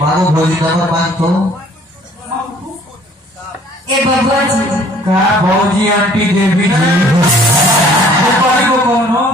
बाबू भोजी नंबर 5 तो ए बबुआ जी का भौजी आंटी देवी जी ऊपर को कौन हो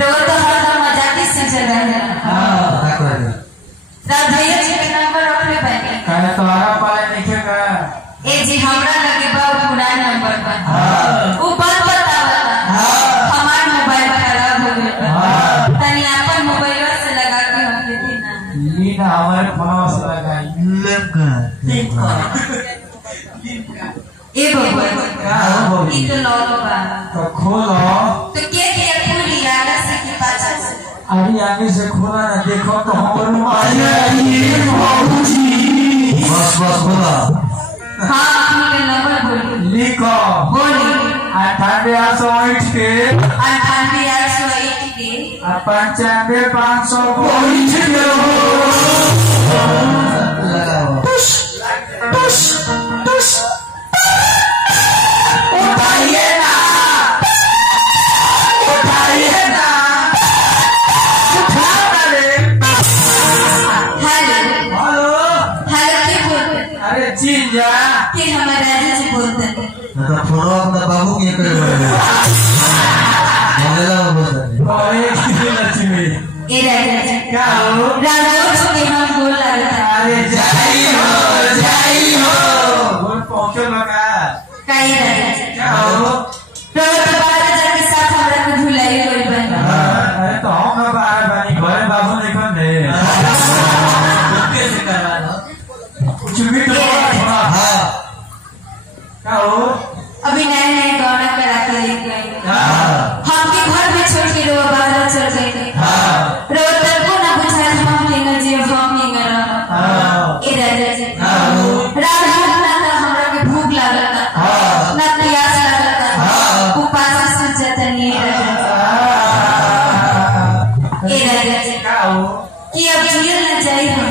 रोज तो हर मजाक से चल रहा है। हां का भैया जी के नंबर रखले बानी का तोरा पाले नहीं का ए जी हमरा लगे बा पुराना नंबर बा ऊपर बतावा हमार मोबाइल खराब हो गइल तनी अपन मोबाइल से लगा के हमके देना लीना हमारे फोन से लगाई ए बबुआ ई तो लॉक बा तो खोलो तो के खुली आगे से के पाछा से अभी आगे से खोला ना देखो तो हमारे आइए भौजी बस बोला हां अपनी के नंबर बोली लिखो बोली 98 के 98 के 95 500 बोली लगाओ उठाइए ना उठाओ ना रे हेलो हेलो हेलो के बोलते अरे जीजा कि हमारे राजा जी बोलते तो फोटो अपना बाबू के करे बोलेला बोलते ओए किसी लक्ष्मी ए राजा जी क्या हो राजा जी हम बोल रहे थे अरे जाई हो बोल पहुंचे लगा कहीं राजा जी क्या हो रोज बारह के साथ हमरा को झुलाई कोई बन अरे तो हम ना बाहर बानी घरे बाबू देखो ने कैसे करवा लो कुछ भी तो हां क्या हो अभी नए नए गौना करा के लेके गए हम के घर में छोड़ के रो बाहर चल गए रोज तक को ना बुझा हम लेंगे जी हम लेंगे ए राजा जी रात भर ना हमरा के भूख लागल ना प्यास लागल उपास से जतनी ए राजा जी क्या हो कि अब जियल न जाए हम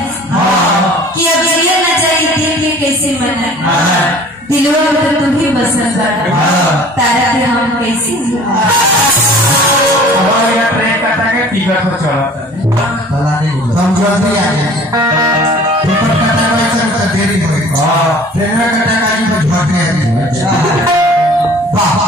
कि अब जियल न जाए दिल के कैसे मनाए दिलों में तो तुम ही बसत तारा के हम कैसे हमारे यहाँ ट्रेन कटा के टिकट को चढ़ाता पता नहीं समझो नहीं आ गया टिकट कटा वैसे तो देरी हुई ट्रेन में कटा गाड़ी में झोंकने वाह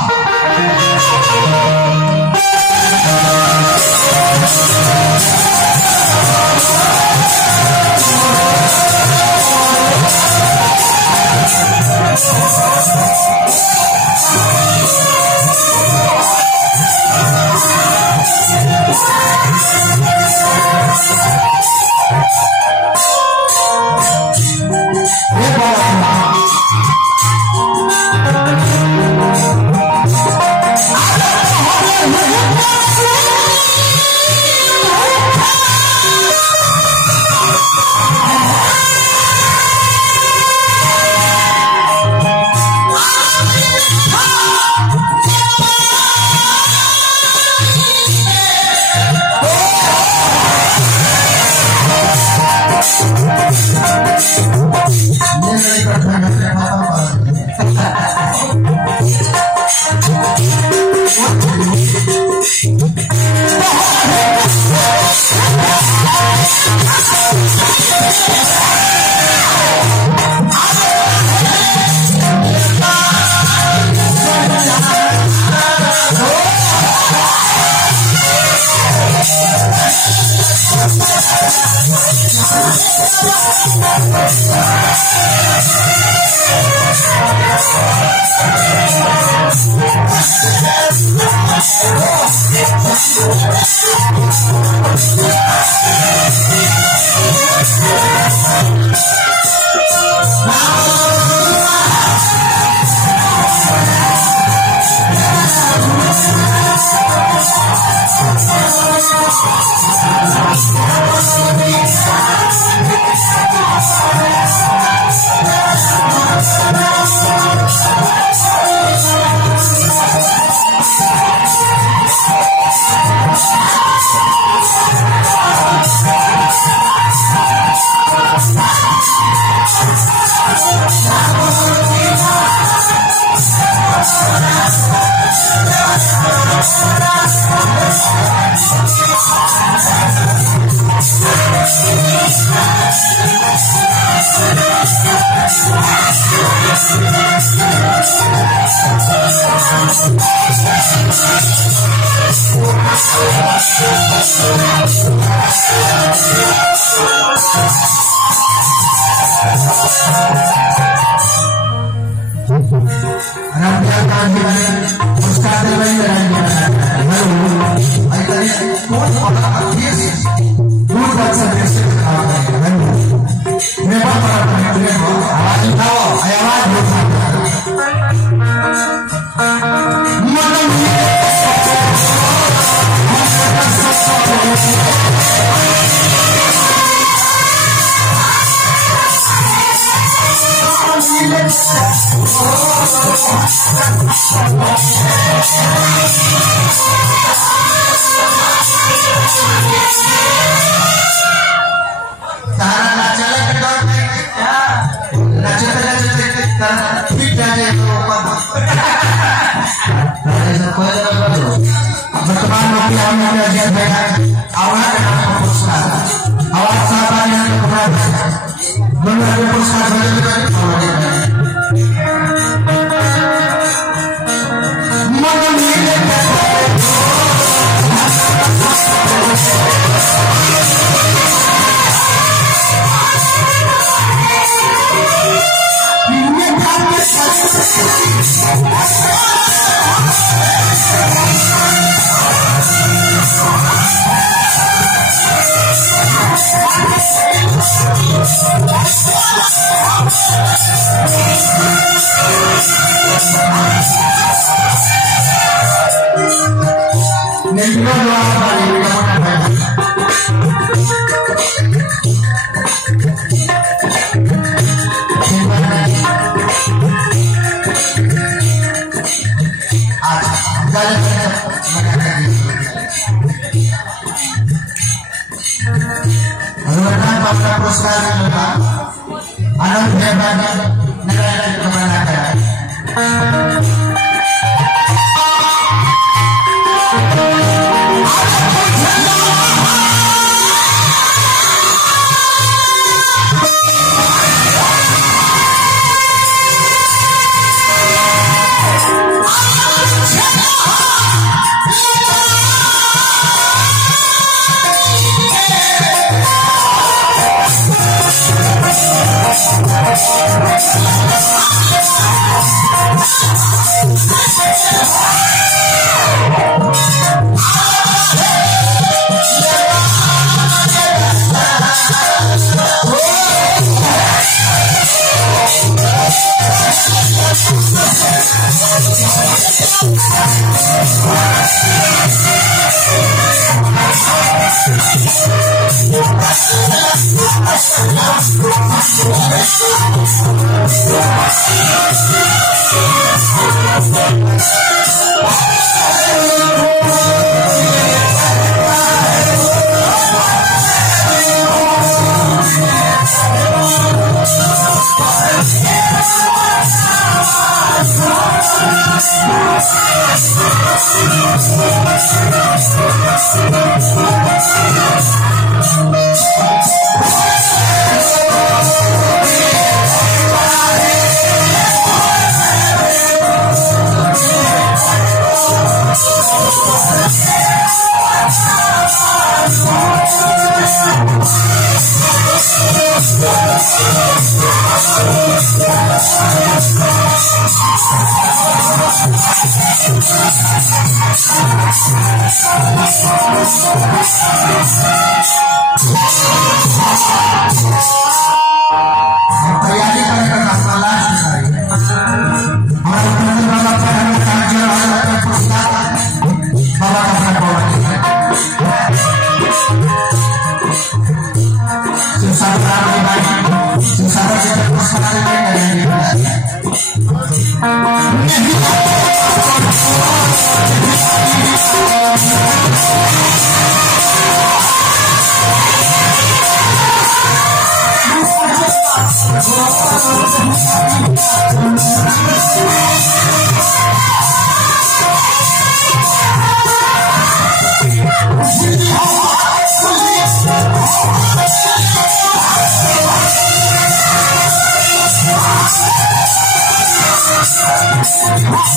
Thank you.